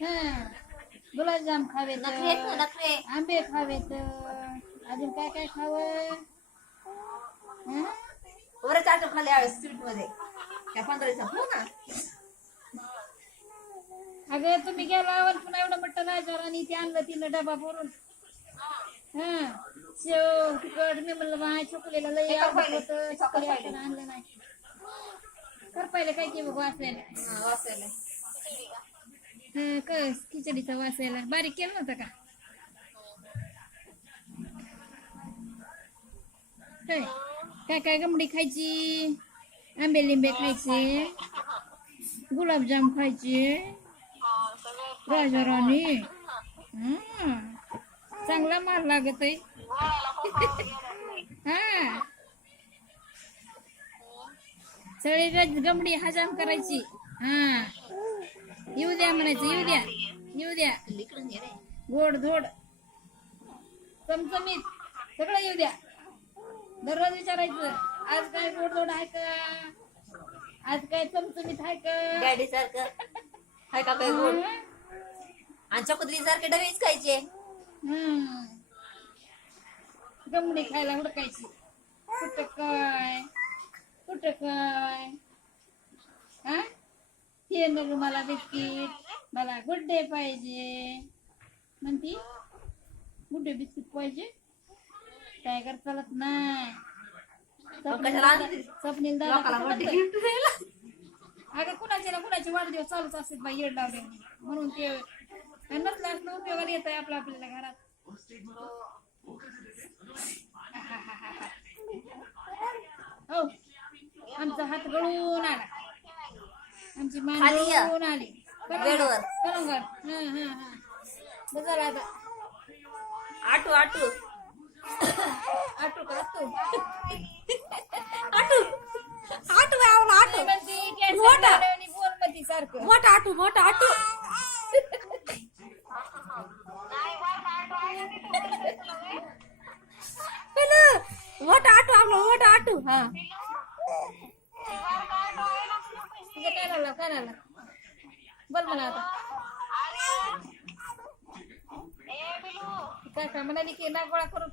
हा गुलाबजाम खावेत, नखरे नखरे. आंबे खावेत, अजून काय काय खावं. बरं चाट खाली यावेळेस स्वीट मध्ये त्या 15 दिवसात हो ना. अगं तुम्ही गेला पुन्हा एवढं म्हटलं नाही आणि ते आणलं तिनं डबा भरून. हा शेव तिकट मी म्हणलं बाय चोकलेला लई आवडत होतं, चॉकलेट आणलं नाही. कर पहिले काय की बघ वाचायला वाचायला कस खिचडीचा वाचायला बारीक केलं नव्हतं का. काय काय काय गमडी खायची, आंबे लिंबे खायचे, गुलाबजाम खायचे, राजाराणी. चांगला मार लागत आहे. हा सगळी गमडी हजाम करायची. हा येऊ द्या म्हणायचं, येऊ द्या येऊ द्या, गोड धोड चमचमीत सगळं येऊ द्या. दररोज विचारायचं आज काय गोड धोड आहे का, आज काय चमचमीत आहे का, डॅडी सारखं हाय का काय गोड. आणि चकोतरी सारखे डबेच खायचे. गमडी खायला हुडकायची कुठं काय कुठं काय. हा हे नको मला बिस्किट, मला गुड्डे पाहिजे म्हणती. गुड्डे बिस्किट पाहिजे काय कर चालत नाही. स्वप्नील दादा अगं कुणाचे ना कुणाचे वाढदिवस चालूच असतात बाई येड लावले म्हणून ते नसल्यास उपयोगाला येत आहे आपलं आपल्याला घरात. हो आमचा हात गळून आला, आमची मान गळून आली बेडवर. बरोबर. बघा आता आटू आटू आटू का तू आटू आटू आवला आटू मोठा बोल मध्ये सारखं मोठा आटू मोठा आटू. मोठा आटू आवला मोठा आटू. हा तुझं काय झालं काय झालं बोल मला आता. काय काय म्हणाली की ना गोळा करून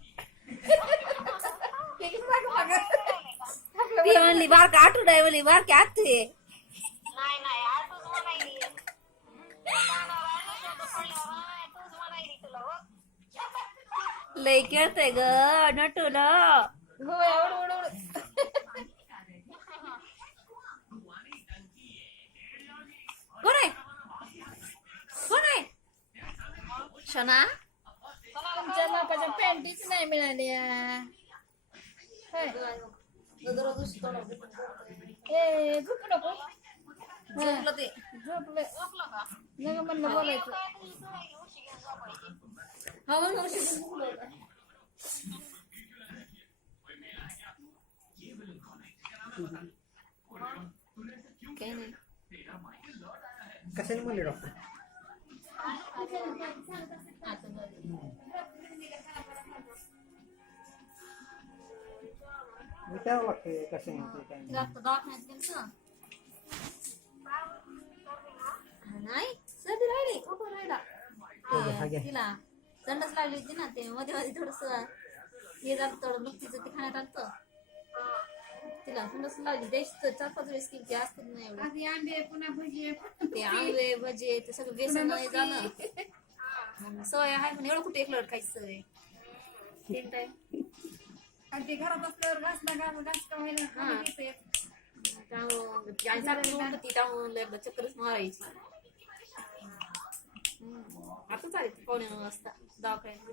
ती म्हणली बारका आटू नाही म्हणली बारकी आटू आहे. लय खेळतय ग नटू न. हो एवढं एवढं कोण आहे कोण आहे शना. तुमच्या बापाच्या पॅन्टीच नाही मिळाल्या. ए झोपू नको. झोपलं ते झोपलं नग म्हणलं बोलायचं. हा काय नाही कशाने म्हणले डॉक्टर. विचारावं लागते कशाने काय नाही. सर्दी राहिली कुठं राहिला तिला संडास लागली होती ना ते मध्ये मध्ये थोडस हे झालं थोडं नुकतीच ते खाण्यात आलं तिला संडास लागली. देश 4-5 वेळेस केली असते नाही एवढं. आधी आंबे पुन्हा भजी ते आंबे भजे ते सगळं बेसन नाही झालं. सवय आहे पण एवढं कुठे एकलट खायची सवय तीन टाइम. आणि ते घरात असल्यावर घास का व्हायला त्यामुळं त्यामुळे एकदा चक्करच मारायची. आता चालेल 9:15 वाजता दवाखान्यात.